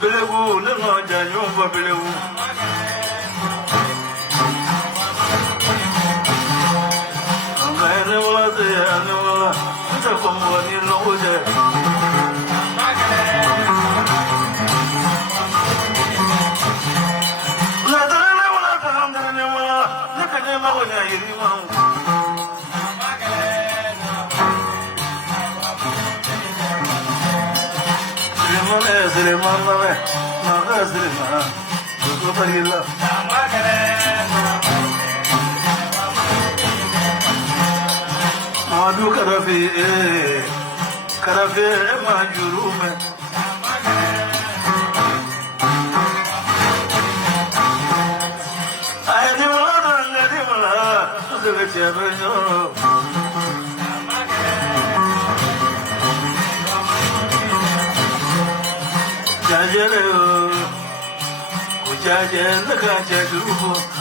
Belewu, no, Daniel, Belewu. I know the animal, from what you know there. Madu karafe majurume. I knew what Jajero, Jajan, the Kajadubo.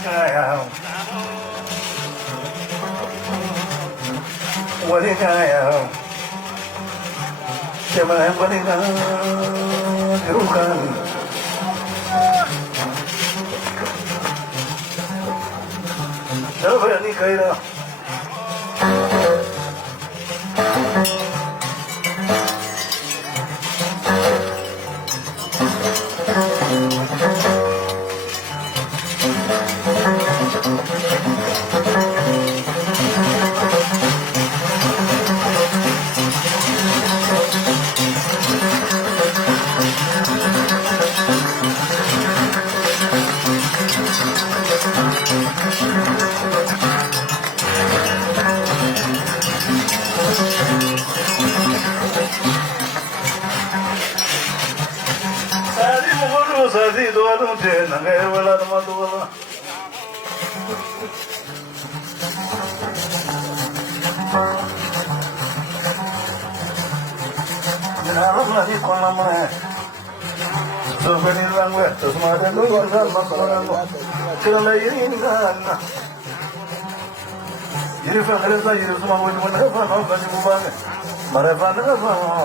Walikaya, Walikaya, Jemaah Walikaya, Jerukan, Dapat ni kaya. Sadi doa tu je, nangai wala tu matu wala. Jangan lagi kolam mana. So beri langwe, terus mana tu orang makan kerana ini kan. Jadi fakir saya jadi semua orang mana banyak bukan. Mereka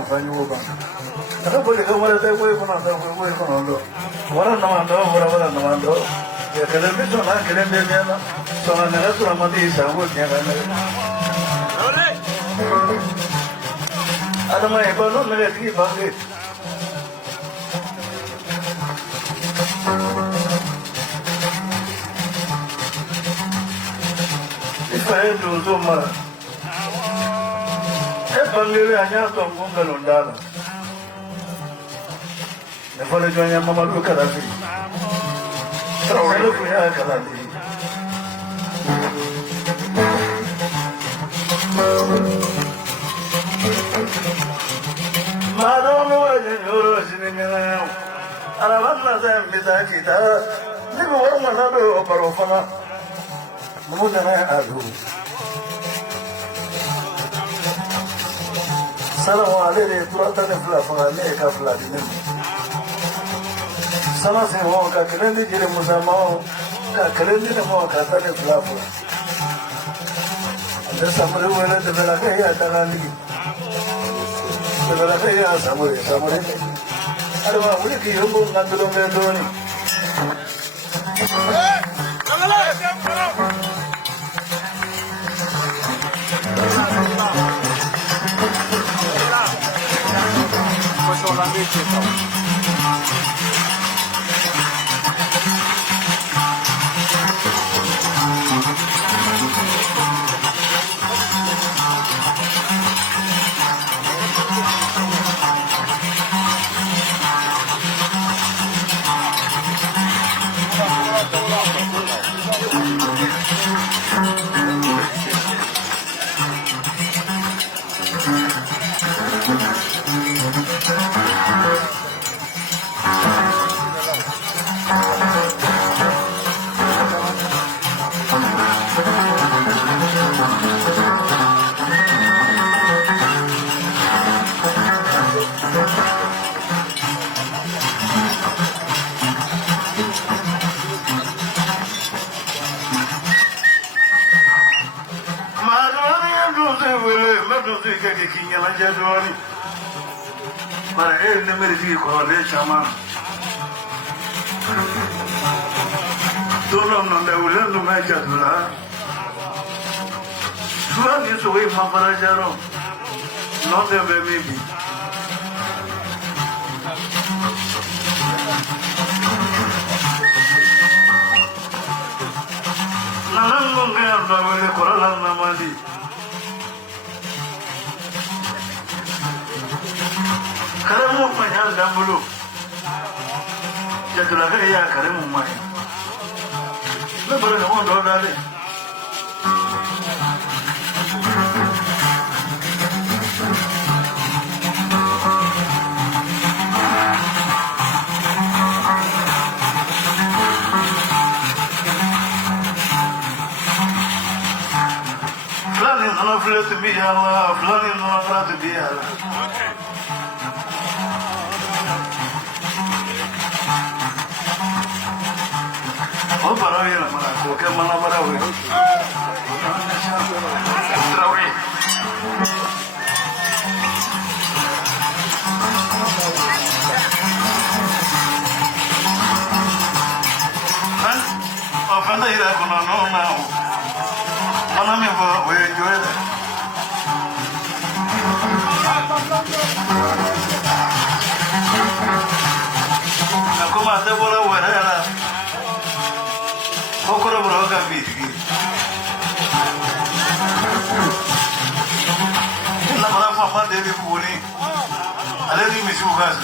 banyak bukan. Kalau boleh kamu ada tahu pun ada boleh pun ada. Orang nama do. Ya kalau begitu nak kalian dia na. Soalnya negara tu ramai di sahut ni kan. Ada mana ibu tu negara tinggi bangkit. Saya dulu mah. Bangkit hanya tunggu galonda. Nefale jonya mama lu kalati. Terus punya kalati. Madono aja nyoro sini menang. Arawan nasa bisa kita. Ni orang mana do parofana. Mudana adu. Salamu alaikum turata nefla fangane ka fladine. Sana se mo ka kelendi jire musama ka kelendi ne mo ka tane flafu ande samre wala de bela ka ya tanali de bela ka ya samre are ma uli ki yombo ngandlo me doni Tolong nanda ulang tu macam tu lah. Tuan itu wei maparajaron, nanda bemibi. Nalang mungkin anda boleh koralan namadi. Karamu macam dambulu. Jatuh lagi ya karamu macam. Lepas itu orang dah ada. Flan yang nak flat biar lah, flan yang nak flat biar. Oh, baru la mana ko ke mana bara we Traore Ofanda ira kono no na mana me we enjoy that Como até bola buena era poco lo broca bitki la mala fama de buni ale ni misu gas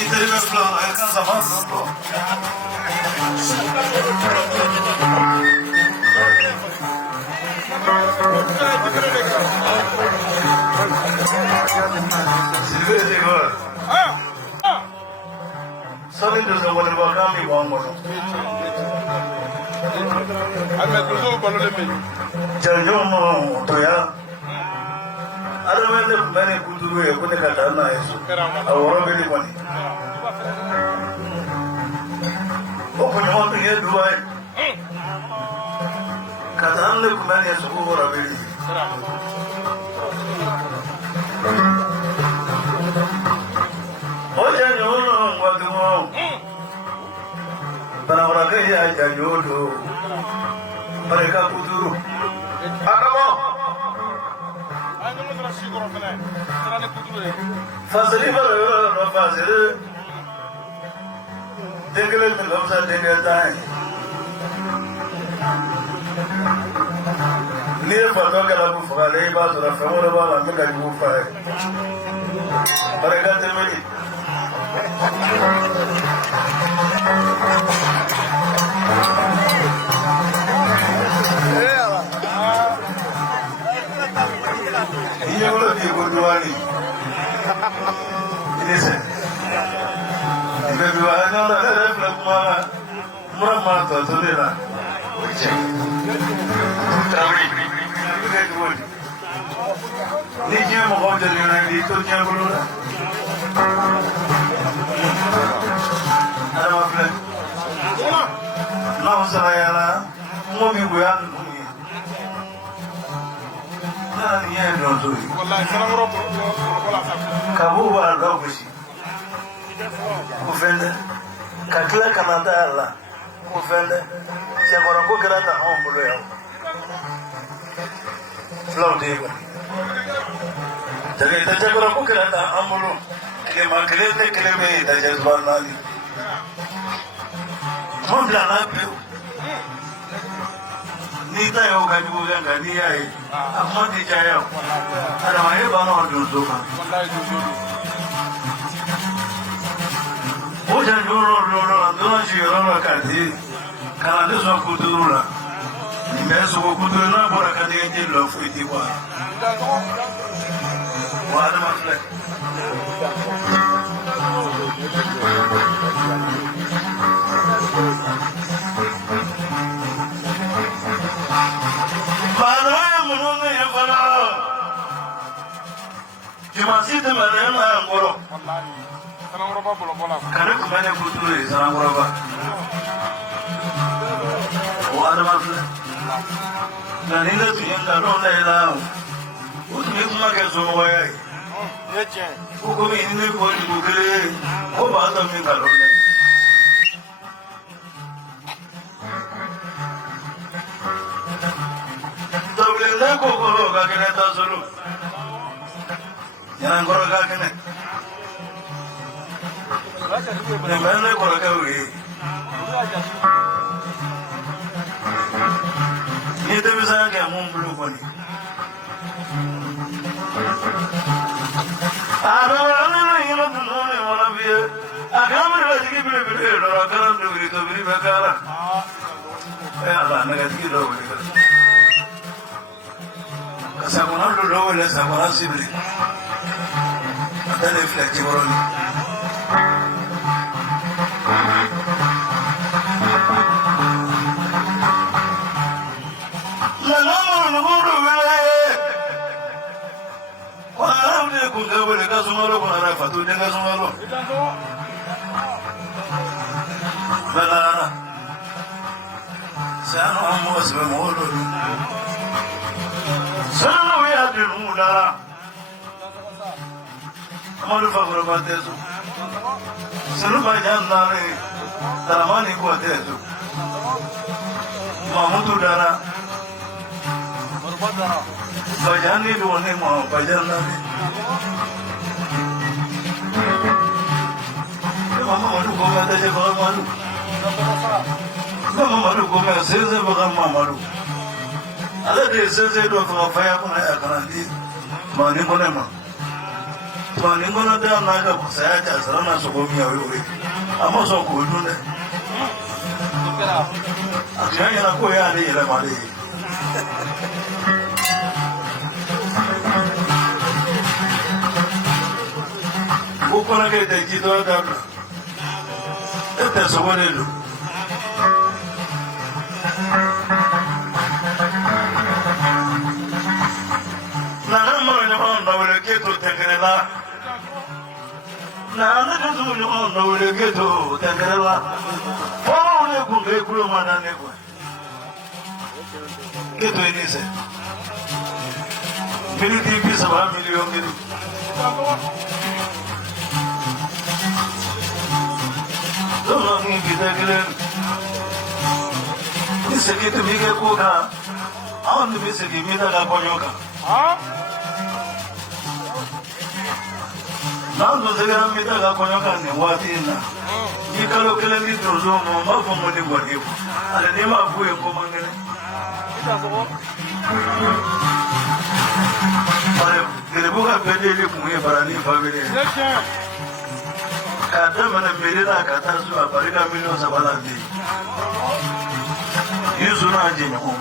y te ves flor alcanza más no Sabe do seu valor bacana e bom moço. Ame do seu valor le meio. Já eu não toia. Ada vende bem cultura e quando cada na isso. Agora bem boni. O punho muito é do ai. Cada ano le como é isso agora bem. Oye, no, guadumo. Para ahora que ya yo do. Para acá futuro. Acabó. Ay, no me traes seguro, ¿verdad? Será el futuro. Fácil para no fácil. Déjale el vamos a tener time. Ni el patrón que la bufa le iba a la favor va la meta que bufa. Para acá te me Yo lo digo duani. Dice. Dice duani no la refleja mama totolera. Trauri. Ni yo mo ho de na di to nya bulura. Ada mafle. No sayala mo mi buyan mo. Ni ya no to. Wallahi salam robo wala sa. Kabu wa robo shi. Ko fende. Kakla kanada Allah. Ko fende. Se agora ko grata on bulo ya. Flow de. Jadi ta agora ko grata amulo. Que makrele que me da jazban nali. Mon la na pe. Ni ta yo ga ju ga ga ni ai. Amma di ja yo. Ara mai ba no du do ka. Wallahi du do. O ja no do ji yo no ka di. Kana de so ku du la. Ni me so ku du na bora ka de ji lo fu di wa. Wa da ma fle. Masih mana yang ngoro? Sarang ngoro belum bola. Karena kemana kutu ni sarang ngoro ba? Wah masuk. Dan ini tu yang kalau lelah, utu ni cuma kesumu ayai. Hukum ini boleh bukti, kau bahasa ni kalau le. Tapi le kau kagak tahu sulu. Yang korang kena, mana korang kau ini? Ini tu bisa kita mumpulu koni. Ada orang yang nak nonton orang biar, agak berbeza kita beri, orang karam tu beri berkara. Allah nak kita beri. Kesabaran dulu boleh, kesabaran sih beri. Ada refleksi orang. Wah, ni kuda boleh kasumalo, kuna rafatu dengan kasumalo. Amadu Fagoro Batezu. Selubajan Nare, Taramani Quatezu. Mamudu Dara. Bajani Duane Mo, Bajanari. Mamadu Goma, the Jabamadu. Mamadu Goma says about Mamadu. Other days says it was a fire on a candy. Manimonema. Manimona down like a Posaya, Sarana Sogomia. I'm also good. I'm trying to go out here. Who can I get the Gito? That's what they do. Nando se ha metido la coñoca de Guatina. Y claro que le dijo no más como de Guatiu. Alenima fue como en que le ponga pedirle muy para ni familia. Cada mana merida cada su aparega millones de balandi. Y eso no ha llegado.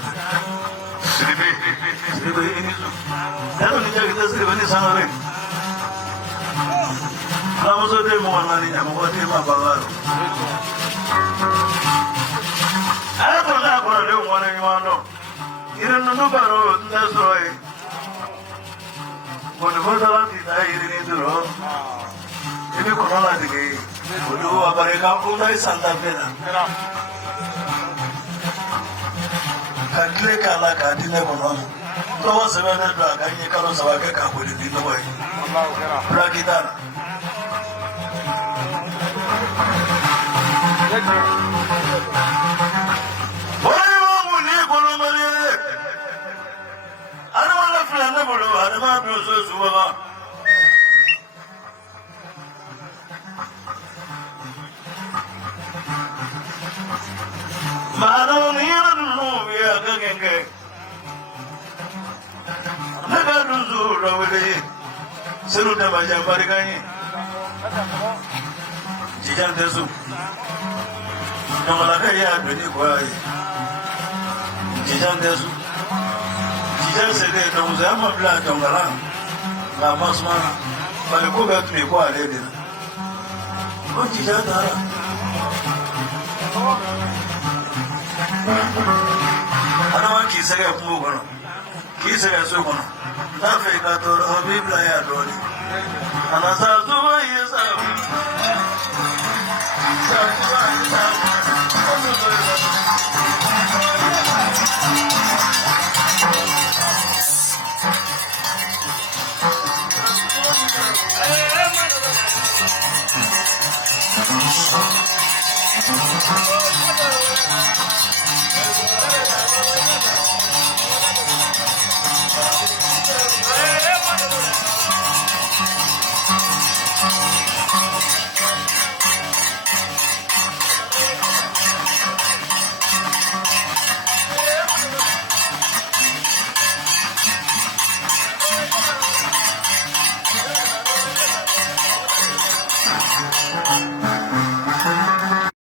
Sribe inisu. Pero ni ya que te sribe ni sanare. Vamos a ver cómo van a ir a Mohatima Bagaro. Ahora con la por el un año mano. Y no no paro, no soy. Cuando fue a la tienda y le duro. Y me conoce la de que yo aparezca una de Santa Fe. Kakle kala kadine kono. Todo se ve del blanco, y el carro se va a caer por el dino güey. Blanquitana.